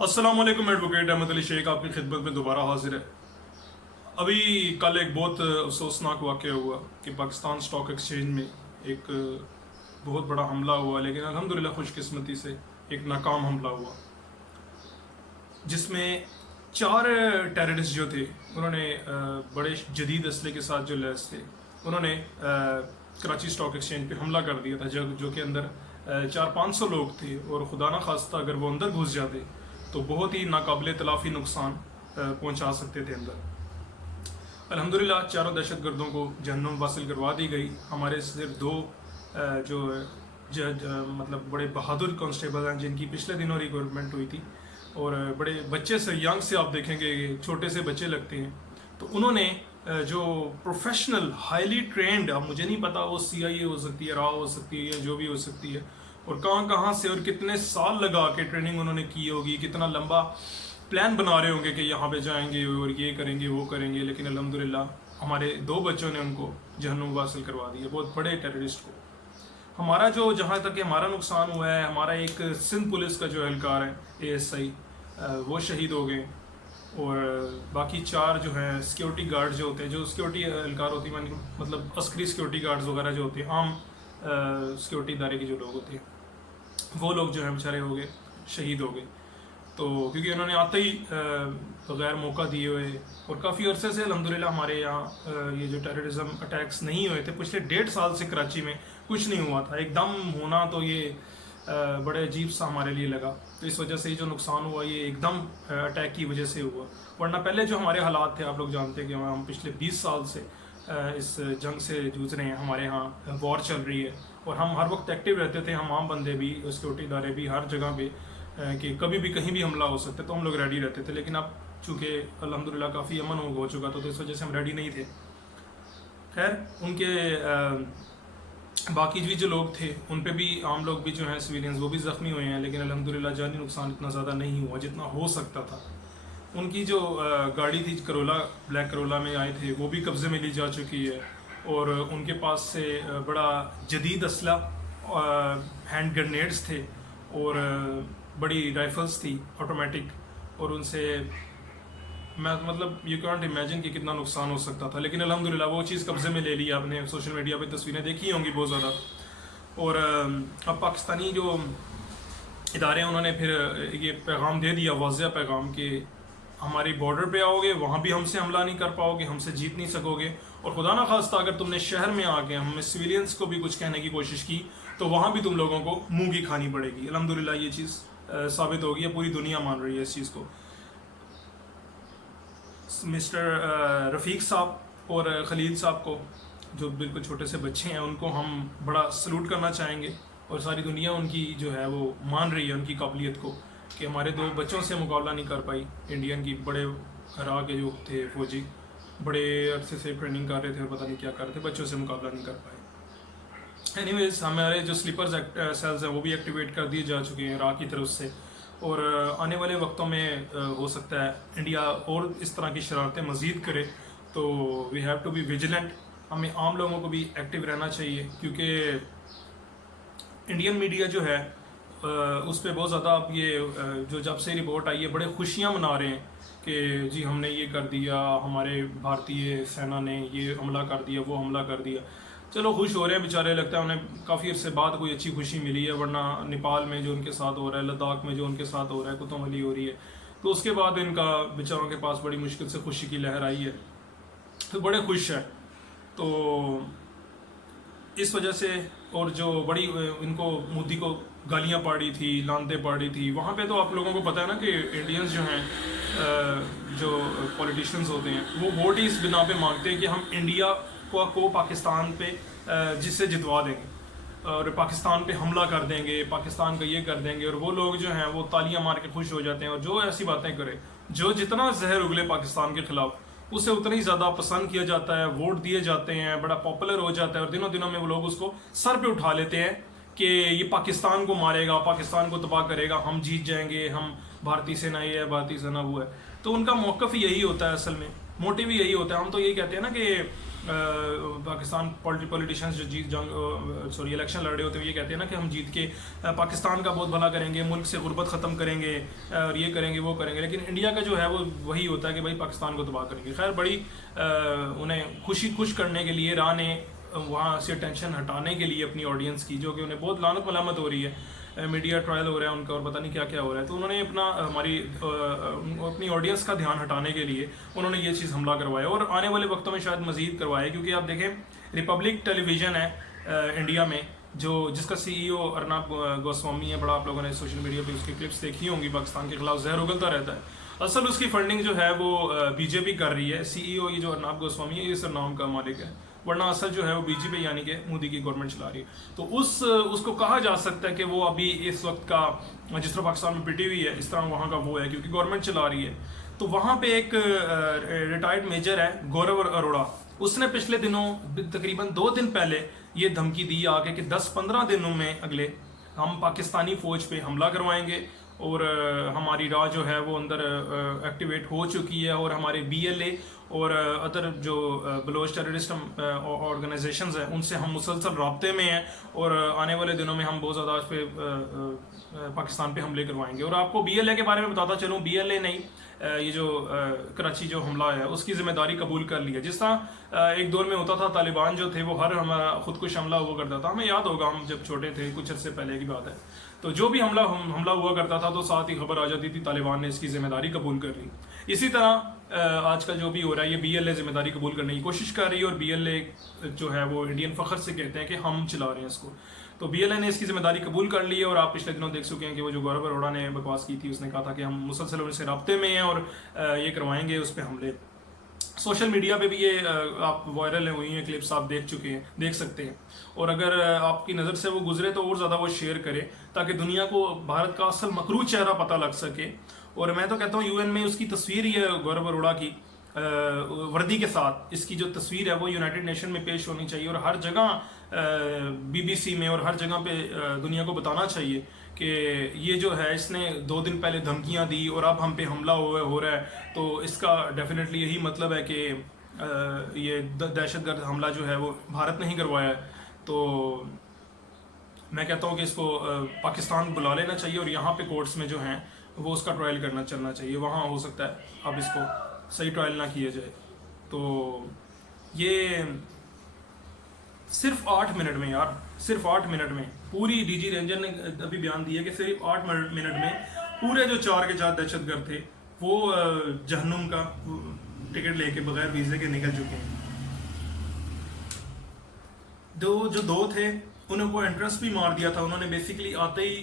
अस्सलाम वालेकुम। एडवोकेट अहमद अली शेख आपकी खिदमत में दोबारा हाजिर है। अभी कल एक बहुत अफसोसनाक वाक़या हुआ कि पाकिस्तान स्टॉक एक्सचेंज में एक बहुत बड़ा हमला हुआ, लेकिन अल्हम्दुलिल्लाह खुशकिस्मती से एक नाकाम हमला हुआ, जिसमें 4 टेररिस्ट जो थे उन्होंने बड़े जदीद असले के साथ जो लैस थे उन्होंने कराची स्टॉक एक्सचेंज पे हमला कर दिया था, जो कि अंदर 400-500 लोग थे, और खुदा न खास्ता अगर वो अंदर घुस जाते तो बहुत ही नाकाबिले तलाफ़ी नुकसान पहुंचा सकते थे अंदर। अल्हम्दुलिल्लाह चारों दहशत गर्दों को जहन्नुम वासिल करवा दी गई। हमारे सिर्फ 2 जो जज मतलब बड़े बहादुर कांस्टेबल हैं जिनकी पिछले दिनों रिक्रूटमेंट हुई थी, और बड़े बच्चे से यंग से आप देखेंगे छोटे से बच्चे लगते हैं, तो उन्होंने जो प्रोफेशनल हाईली ट्रेंड, अब मुझे नहीं पता वो CIA हो सकती है, राव हो सकती है, या जो भी हो सकती है, और कहाँ से और कितने साल लगा के ट्रेनिंग उन्होंने की होगी, कितना लंबा प्लान बना रहे होंगे कि यहाँ पे जाएंगे और ये करेंगे वो करेंगे, लेकिन अल्हम्दुलिल्लाह हमारे 2 बच्चों ने उनको जहन्नुम वासिल करवा दिया, बहुत बड़े टेररिस्ट को। हमारा जो जहाँ तक कि हमारा नुकसान हुआ है, हमारा एक सिंध पुलिस का जो एहलकार है ASI, वो शहीद हो गए, और बाकी 4 जो हैं सिक्योरिटी गार्ड जो होते हैं, जो सिक्योरिटी एहलकार होती है, मतलब अस्करी सिक्योरिटी गार्ड्स वगैरह जो होते हैं, आम सिक्योरिटी इदारे के जो लोग होते हैं, वो लोग जो हैं बेचारे हो गए, शहीद हो गए। तो क्योंकि उन्होंने आते ही बगैर मौका दिए हुए, और काफ़ी अरसे से अल्हम्दुलिल्लाह हमारे यहाँ ये जो टेररिज्म अटैक्स नहीं हुए थे, पिछले 1.5 साल से कराची में कुछ नहीं हुआ था, एकदम होना तो ये बड़े अजीब सा हमारे लिए लगा। तो इस वजह से जो नुकसान हुआ ये एकदम अटैक की वजह से हुआ, वरना पहले जो हमारे हालात थे, आप लोग जानते हैं कि हम पिछले 20 साल से इस जंग से जूझ रहे हैं, हमारे यहाँ वॉर चल रही है, और हम हर वक्त एक्टिव रहते थे, हम आम बंदे भी, सिक्योरिटी इदारे भी, हर जगह पे कि कभी भी कहीं भी हमला हो सकता है, तो हम लोग रेडी रहते थे। लेकिन अब चूँकि अल्हम्दुलिल्लाह काफ़ी अमन हो चुका था, तो इस वजह से हम रेडी नहीं थे। खैर, उनके बाकी भी जो लोग थे उन पे भी, आम लोग भी जो हैं सिविलियंस, वो भी ज़ख्मी हुए हैं, लेकिन अल्हम्दुलिल्लाह जानी नुकसान इतना ज़्यादा नहीं हुआ जितना हो सकता था। उनकी जो गाड़ी थी करोला, ब्लैक करोला में आए थे, वो भी कब्ज़े में ली जा चुकी है, और उनके पास से बड़ा जदीद असला, हैंड ग्रेनेड्स थे, और बड़ी राइफल्स थी ऑटोमेटिक, और उनसे मैं मतलब यू कैंट इमेजिन कि कितना नुकसान हो सकता था। लेकिन अल्हम्दुलिल्लाह वो चीज़ कब्ज़े में ले लिया। आपने सोशल मीडिया पे तस्वीरें देखी होंगी बहुत ज़्यादा, और अब पाकिस्तानी जो इदारे हैं उन्होंने फिर ये पैगाम दे दिया, वाज़ेह पैगाम, कि हमारी बॉर्डर पे आओगे वहाँ भी हमसे हमला नहीं कर पाओगे, हमसे जीत नहीं सकोगे, और खुदा ना खास्ता अगर तुमने शहर में आके हमें सिविलियंस को भी कुछ कहने की कोशिश की तो वहाँ भी तुम लोगों को मुँह की खानी पड़ेगी। अल्हम्दुलिल्लाह ये चीज़ साबित हो गई है, पूरी दुनिया मान रही है इस चीज़ को। मिस्टर रफ़ीक साहब और खलील साहब को, जो बिल्कुल छोटे से बच्चे हैं, उनको हम बड़ा सलूट करना चाहेंगे, और सारी दुनिया उनकी जो है वो मान रही है उनकी काबिलियत को, कि हमारे 2 बच्चों से मुकाबला नहीं कर पाई इंडियन की, बड़े हरा के जो थे फौजी, बड़े अरसे से ट्रेनिंग कर रहे थे और पता नहीं क्या कर रहे थे, बच्चों से मुकाबला नहीं कर पाए। एनीवेज, हमारे जो स्लीपर्स सेल्स हैं वो भी एक्टिवेट कर दिए जा चुके हैं इराक़ की तरफ से, और आने वाले वक्तों में हो सकता है इंडिया और इस तरह की शरारतें मज़ीद करे, तो we have to be vigilant. हमें आम लोगों को भी एक्टिव रहना चाहिए, क्योंकि इंडियन मीडिया जो है उस पर बहुत ज़्यादा अब ये जो जब से रिपोर्ट आई है, बड़े खुशियाँ मना रहे हैं कि जी हमने ये कर दिया, हमारे भारतीय सेना ने ये हमला कर दिया, वो हमला कर दिया। चलो खुश हो रहे हैं बेचारे, लगता है उन्हें काफ़ी अरसे बाद कोई अच्छी खुशी मिली है, वरना नेपाल में जो उनके साथ हो रहा है, लद्दाख में जो उनके साथ हो रहा है, कुतुबली हो रही है, तो उसके बाद इनका बेचारों के पास बड़ी मुश्किल से खुशी की लहर आई है, तो बड़े खुश हैं। तो इस वजह से, और जो बड़ी इनको मोदी को गालियाँ पड़ी थी, लानते पड़ी थी, वहाँ पे तो आप लोगों को पता है ना कि इंडियंस जो हैं, जो पॉलिटिशियंस होते हैं, वो वोट ही इस बिना पे मांगते हैं कि हम इंडिया को पाकिस्तान पे जिससे जितवा देंगे और पाकिस्तान पे हमला कर देंगे, पाकिस्तान का ये कर देंगे, और वो लोग जो हैं वो तालियां मार के खुश हो जाते हैं, और जो ऐसी बातें करे, जो जितना जहर उगले पाकिस्तान के खिलाफ, उसे उतना ही ज़्यादा पसंद किया जाता है, वोट दिए जाते हैं, बड़ा पॉपुलर हो जाता है, और दिनों दिनों में वो लोग उसको सर पे उठा लेते हैं कि ये पाकिस्तान को मारेगा, पाकिस्तान को तबाह करेगा, हम जीत जाएंगे, हम भारतीय सेना ये है, भारतीय सेना वो है। तो उनका मौक़िफ़ यही होता है असल में, मोटिव ही यही होता है। हम तो यही कहते हैं ना कि पाकिस्तान पॉलिटिशियंस जो इलेक्शन लड़ रहे होते हैं ये कहते हैं ना कि हम जीत के पाकिस्तान का बहुत भला करेंगे, मुल्क से गुर्बत ख़त्म करेंगे और ये करेंगे वो करेंगे, लेकिन इंडिया का जो है वो वही होता है कि भाई पाकिस्तान को तबाह करेंगे। खैर बड़ी उन्हें खुश करने के लिए राह ने वहाँ से टेंशन हटाने के लिए अपनी ऑडियंस की, जो कि उन्हें बहुत लानत मलामत हो रही है, मीडिया ट्रायल हो रहा है उनका और पता नहीं क्या क्या हो रहा है, तो उन्होंने अपनी ऑडियंस का ध्यान हटाने के लिए उन्होंने ये चीज़ हमला करवाया और आने वाले वक्तों में शायद मजीद करवाया। क्योंकि आप देखें रिपब्लिक टेलीविज़न है इंडिया में जिसका CEO अर्नब गोस्वामी है, बड़ा आप लोगों ने सोशल मीडिया पे उसकी क्लिप्स देखी होंगी, पाकिस्तान के खिलाफ जहर उगलता रहता है। असल उसकी फंडिंग जो है वो बीजेपी कर रही है। CEO ये जो अर्नब गोस्वामी है ये सर नाम का मालिक है, वरना असल जो है वो बीजेपी यानी कि मोदी की गवर्नमेंट चला रही है। तो उसको कहा जा सकता है कि वो अभी इस वक्त का जिस तरह पाकिस्तान में पिटी हुई है इस तरह वहाँ का वो है, क्योंकि गवर्नमेंट चला रही है। तो वहाँ पे एक रिटायर्ड मेजर है गौरव अरोड़ा, उसने पिछले दिनों तकरीबन 2 दिन पहले ये धमकी दी आके कि 10-15 दिनों में अगले हम पाकिस्तानी फ़ौज पे हमला करवाएंगे और हमारी राह जो है वो अंदर एक्टिवेट हो चुकी है और हमारे BLA और अदर जो बलोच टेररिस्ट ऑर्गेनाइजेशंस हैं उनसे हम मुसलसल राब्ते में हैं और आने वाले दिनों में हम बहुत ज़्यादा इस पे पाकिस्तान पे हमले करवाएंगे। और आपको BLA के बारे में बताता चलूँ, BLA नहीं ये जो कराची जो हमला है उसकी ज़िम्मेदारी कबूल कर ली है। जिस तरह एक दौर में होता था तालिबान जो थे वो हर हमारा खुदकुश हमला हुआ करता था, हमें याद होगा हम जब छोटे थे, कुछ अर्से पहले की बात है, तो जो भी हमला हुआ करता था तो साथ ही खबर आ जाती थी तालिबान ने इसकी ज़िम्मेदारी कबूल कर ली। इसी तरह आजकल जो भी हो रहा है ये BLA ज़िम्मेदारी कबूल करने की कोशिश कर रही है और BLA जो है वो इंडियन फ़ख्र से कहते हैं कि हम चला रहे हैं इसको। तो BLA ने इसकी ज़िम्मेदारी कबूल कर ली है और आप पिछले दिनों देख चुके हैं कि वो जो गौरव अरोड़ा ने बकवास की थी, उसने कहा था कि हम मुसलसल उनसे राब्ते में हैं और ये करवाएंगे उस पर हमले। सोशल मीडिया पे भी ये आप वायरल हुई हैं क्लिप्स, आप देख सकते हैं। और अगर आपकी नज़र से वो गुजरे तो और ज़्यादा वो शेयर करें ताकि दुनिया को भारत का असल मकरू चेहरा पता लग सके। और मैं तो कहता हूँ UN में उसकी तस्वीर ही है गौरव अरोड़ा की वर्दी के साथ, इसकी जो तस्वीर है वो यूनाइटेड नेशन में पेश होनी चाहिए और हर जगह BBC में और हर जगह पे दुनिया को बताना चाहिए कि ये जो है इसने 2 दिन पहले धमकियां दी और अब हम पे हमला हो रहा है। तो इसका डेफिनेटली यही मतलब है कि ये दहशतगर्द हमला जो है वो भारत ने ही करवाया है। तो मैं कहता हूँ कि इसको पाकिस्तान बुला लेना चाहिए और यहाँ पे कोर्ट्स में जो हैं वो उसका ट्रायल चलना चाहिए। वहाँ हो सकता है अब इसको सही ट्रायल ना किया जाए। तो ये सिर्फ 8 मिनट में यार, सिर्फ 8 मिनट में पूरी DG रेंजर ने अभी बयान दिया कि सिर्फ 8 मिनट में पूरे जो 4 के 4 दहशतगर्द थे वो जहन्नुम का टिकट लेके बगैर वीज़े के निकल चुके हैं। दो थे उनको एंट्रेंस भी मार दिया था, उन्होंने बेसिकली आते ही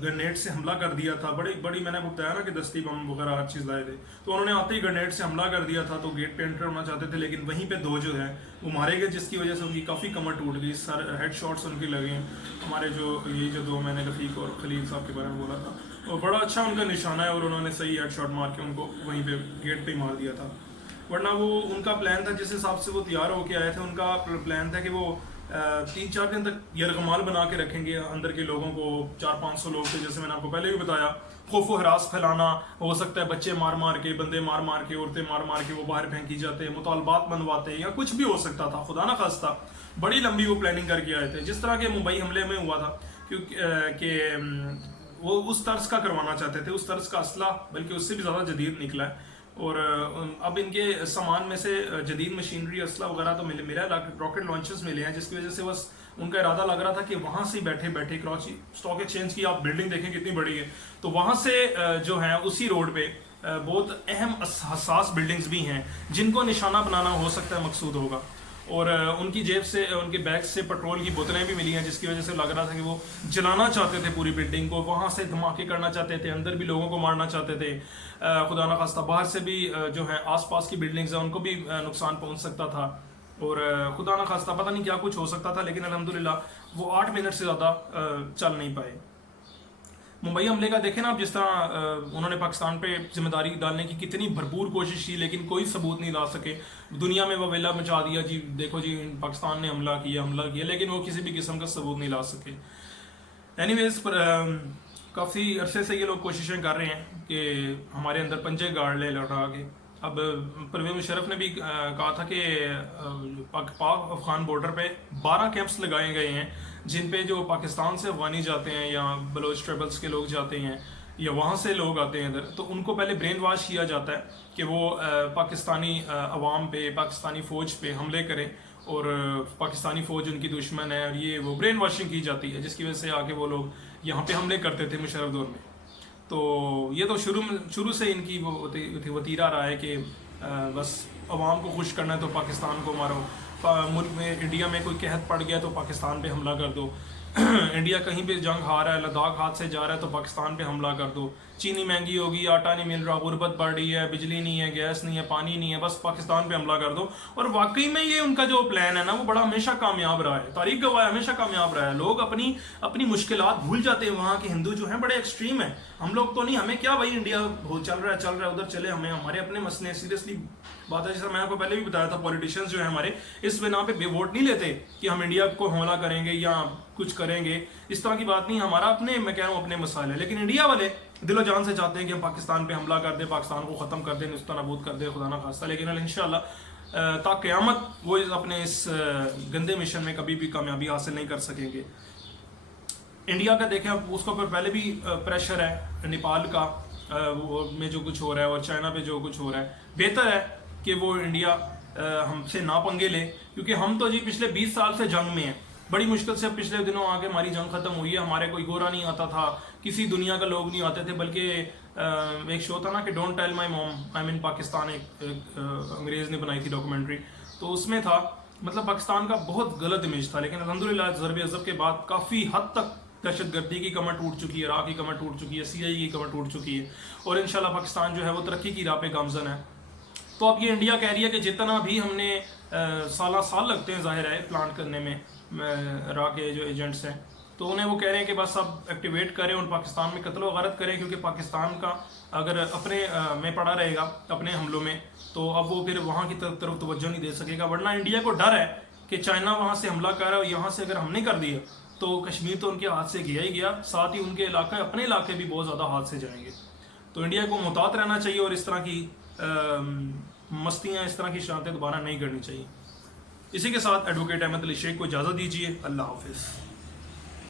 ग्रेनेड से हमला कर दिया था। बड़ी मैंने बताया ना कि दस्ती बम वगैरह हर चीज़ लाए थे, तो उन्होंने आते ही ग्रेनेड से हमला कर दिया था। तो गेट पे एंटर होना चाहते थे लेकिन वहीं पे 2 जो है वो मारे गए, जिसकी वजह से उनकी काफ़ी कमर टूट गई, सर हेड शॉट्स उनके लगे। हमारे जो 2 मैंने रफ़ीक और खलील साहब के बारे में बोला था, वो बड़ा अच्छा उनका निशाना है और उन्होंने सही हेड शॉट मार के उनको वहीं पर गेट पर मार दिया था। वरना वो उनका प्लान था, जिस हिसाब से वो तैयार होकर आए थे, उनका प्लान था कि वो 3-4 दिन तक यरगमाल बना के रखेंगे अंदर के लोगों को। 400-500 लोग थे, जैसे मैंने आपको पहले भी बताया। खौफ व हरास फैलाना, हो सकता है बच्चे मार मार के, बंदे मार मार के, औरतें मार मार के वो बाहर फेंकी जाते, मुतालबात मनवाते या कुछ भी हो सकता था, खुदा ना खास्ता। बड़ी लंबी वो प्लानिंग करके आए थे, जिस तरह के मुंबई हमले में हुआ था, क्योंकि वो उस तर्ज का करवाना चाहते थे, उस तर्ज का असला बल्कि उससे भी ज़्यादा जदीद निकला है। और अब इनके सामान में से जदीद मशीनरी असला वगैरह तो मिला, रॉकेट लॉन्चर्स मिले हैं, जिसकी वजह से बस उनका इरादा लग रहा था कि वहाँ से बैठे बैठे कराची स्टॉक एक्सचेंज की आप बिल्डिंग देखें कितनी बड़ी है, तो वहाँ से जो है उसी रोड पे बहुत अहम हसास बिल्डिंग्स भी हैं जिनको निशाना बनाना हो सकता है मकसूद होगा। और उनकी जेब से, उनके बैग से पेट्रोल की बोतलें भी मिली हैं, जिसकी वजह से लग रहा था कि वो जलाना चाहते थे पूरी बिल्डिंग को, वहाँ से धमाके करना चाहते थे, अंदर भी लोगों को मारना चाहते थे। खुदा न खास्ता बाहर से भी जो है आसपास की बिल्डिंग्स हैं उनको भी नुकसान पहुँच सकता था और खुदा न खास्ता पता नहीं क्या कुछ हो सकता था। लेकिन अल्हम्दुलिल्लाह वो 8 मिनट से ज़्यादा चल नहीं पाए। मुंबई हमले का देखें ना आप, जिस तरह उन्होंने पाकिस्तान पे जिम्मेदारी डालने की कितनी भरपूर कोशिश की लेकिन कोई सबूत नहीं ला सके। दुनिया में ववेला मचा दिया, जी देखो जी पाकिस्तान ने हमला किया, लेकिन वो किसी भी किस्म का सबूत नहीं ला सके। एनीवेज काफ़ी अरसे से ये लोग कोशिशें कर रहे हैं कि हमारे अंदर पंजे गाड़ ले लौटा के, اب پرویز مشرف نے بھی کہا تھا کہ پاک افغان بارڈر پہ 12 کیمپس لگائے گئے ہیں جن پہ جو پاکستان سے افغانی جاتے ہیں یا بلوچ ٹریبلز کے لوگ جاتے ہیں یا وہاں سے لوگ آتے ہیں ادھر، تو ان کو پہلے برین واش کیا جاتا ہے کہ وہ پاکستانی عوام پہ، پاکستانی فوج پہ حملے کریں اور پاکستانی فوج ان کی دشمن ہے، اور یہ وہ برین واشنگ کی جاتی ہے جس کی وجہ سے آگے وہ لوگ یہاں پہ حملے کرتے تھے مشرف دور میں. تو یہ تو شروع سے ان کی وہ وتیرہ رہا ہے کہ بس عوام کو خوش کرنا ہے تو پاکستان کو مارو، ملک میں انڈیا میں کوئی قحط پڑ گیا تو پاکستان پہ حملہ کر دو، انڈیا کہیں پہ جنگ ہارا ہے، لداخ ہاتھ سے جا رہا ہے تو پاکستان پہ حملہ کر دو، چینی مہنگی ہوگی، آٹا نہیں مل رہا، غربت بڑھ رہی ہے، بجلی نہیں ہے، گیس نہیں ہے، پانی نہیں ہے، بس پاکستان پہ حملہ کر دو. اور واقعی میں یہ ان کا جو پلان ہے نا وہ بڑا ہمیشہ کامیاب رہا ہے، تاریخ گواہ ہے ہمیشہ کامیاب رہا ہے. لوگ اپنی مشکلات بھول جاتے ہیں، وہاں کے ہندو جو ہیں بڑے ایکسٹریم ہیں، ہم لوگ تو نہیں، ہمیں کیا بھائی انڈیا چل رہا ہے ادھر چلے، ہمیں ہمارے اپنے مسئلے سیریسلی بات ہے. جیسا میں آپ کو پہلے بھی بتایا تھا، پولیٹیشینز جو ہیں ہمارے اس بنا پہ ووٹ نہیں لیتے کہ ہم انڈیا کو حملہ کریں گے یا کچھ کریں گے، اس طرح کی بات نہیں. ہمارا میں کہہ رہا ہوں اپنے مسائل ہیں، لیکن انڈیا والے دل و جان سے چاہتے ہیں کہ ہم پاکستان پہ حملہ کر دیں، پاکستان کو ختم کر دیں، نستہ نابود کر دیں، خدا نہ خواستہ. لیکن انشاءاللہ تا قیامت وہ اپنے اس گندے مشن میں کبھی بھی کامیابی حاصل نہیں کر سکیں گے. انڈیا کا دیکھیں اس کو پہلے بھی پریشر ہے، نیپال کا میں جو کچھ ہو رہا ہے اور چائنا پہ جو کچھ ہو رہا ہے، بہتر ہے کہ وہ انڈیا ہم سے نہ پنگے لے، کیونکہ ہم تو جی پچھلے 20 سال سے جنگ میں ہیں، بڑی مشکل سے پچھلے دنوں آ کے ہماری جنگ ختم ہوئی ہے. ہمارے کوئی گورا نہیں آتا تھا، کسی دنیا کا لوگ نہیں آتے تھے، بلکہ ایک شو تھا نا کہ don't tell my mom I am in Pakistan, ایک انگریز نے بنائی تھی ڈاکومنٹری، تو اس میں تھا مطلب پاکستان کا بہت غلط امیج تھا. لیکن الحمدللہ ضرب عضب کے بعد کافی حد تک دہشت گردی کی کمر ٹوٹ چکی ہے، راہ کی کمر ٹوٹ چکی ہے، CIA کی کمر ٹوٹ چکی ہے، اور انشاءاللہ پاکستان جو ہے وہ ترقی کی راہ پہ گامزن ہے. تو اب یہ انڈیا کہہ رہی ہے کہ جتنا بھی ہم نے سال لگتے ہیں ظاہر ہے پلانٹ کرنے میں، را کے جو ایجنٹس ہیں تو انہیں وہ کہہ رہے ہیں کہ بس اب ایکٹیویٹ کریں اور پاکستان میں قتل و غارت کریں، کیونکہ پاکستان کا اگر اپنے میں پڑا رہے گا اپنے حملوں میں تو اب وہ پھر وہاں کی طرف توجہ نہیں دے سکے گا. ورنہ انڈیا کو ڈر ہے کہ چائنا وہاں سے حملہ کر رہا ہے، اور یہاں سے اگر ہم نے کر دیا تو کشمیر تو ان کے ہاتھ سے گیا ہی گیا، ساتھ ہی ان کے اپنے علاقے بھی بہت زیادہ ہاتھ سے جائیں گے. تو انڈیا کو محتاط رہنا چاہیے اور اس طرح کی مستیاں، اس طرح کی شرارتیں دوبارہ نہیں کرنی چاہیے. اسی کے ساتھ ایڈوکیٹ احمد علی شیخ کو اجازت دیجیے. اللہ حافظ.